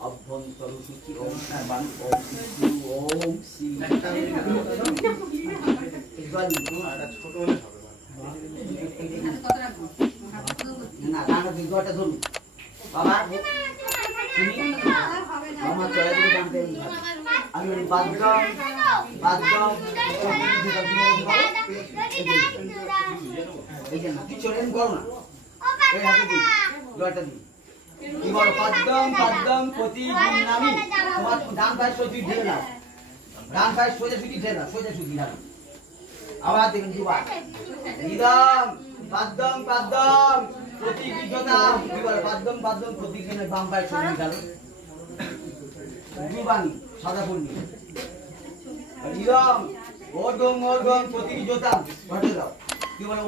অভ্যন্তর সূচি ওম বান ওম শ্রী ওম শ্রী এবার এটা ছোট হলে হবে না না বিগটা ধরুন বাবা তুমি আমার চলে দিকে টানতে আমি বাদগাম এই যে না তুই চলে করো না এই হাতে দি জয়টা দি কি বলো পাদ্দম প্রতি নামি তোমার ডান পায়ে সোজা ঢেলে নাও ডান পায়ে সোজা সুতি ঢেলে নাও সোজা সুতি নাও আবার দেখুন দুবার নিদম পাদ্দম প্রতি বিজনা কি বলো পাদ্দম প্রতি দিনে বাম পায়ে সোজা ঢালো দুবানি সাদা পড়নি নিদম ওর্ধম প্রতি বিজতা ঘটে দাও কি বলো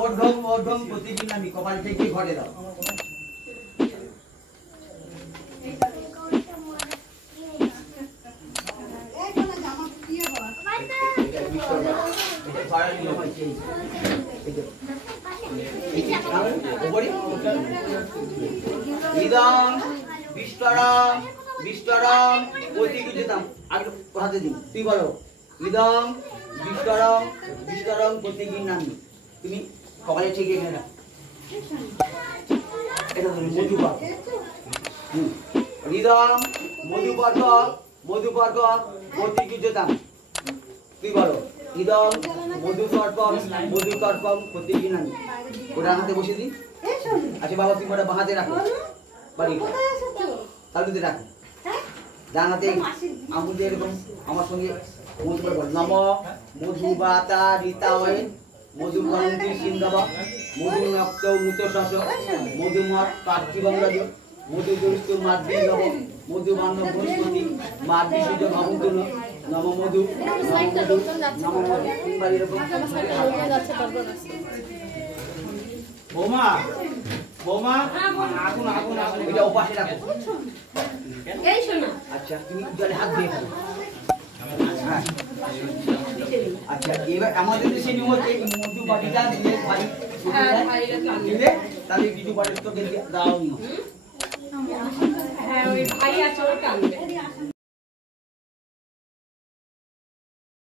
ওর্ধম প্রতি নামি কপাল থেকে ঘটে দাও ইদম বিষ্টরম প্রতি গুজতাম আগে হাতে দিন তুই বলো ইদম বিষ্টরম প্রতি নামি তুমি কপালে ঠিক এখানে রাখো এটা ধরুন মধুপর্ক ইদম মধুপর্ক প্রতি গুজতাম তুই বলো ইদম মধুকর্পম প্রতি নামি ওটা হাতে বসে দিই আচ্ছা বাবা তুমি ওটা বাহাতে রাখো বাড়ি তালুতে রাখো ডানাতে আঙুল দিয়ে এরকম আমার সঙ্গে মধু বল নম মধুবাতা রিতায় মধুকরন্তি সিন্ধব মধুনক্ত মুতশস মধুমত পার্থিবঙ্গজ মধুদুস্তু মাদ্রি নব মধুবান্ধব বৃহস্পতি মাদ্রি সূর্য ভবন্তন নম মধু তিনবার এরকম বৌমা আগুন এটা উপাসে রাখো আচ্ছা তুমি জলে হাত দিয়ে খাও আচ্ছা এবার আমাদের দেশে নিয়ম হচ্ছে মধু বাটিটা দিলে ভাই দিলে তাহলে কিছু বাটির তো দাও নিও হ্যাঁ ওই ভাই আছে ওটা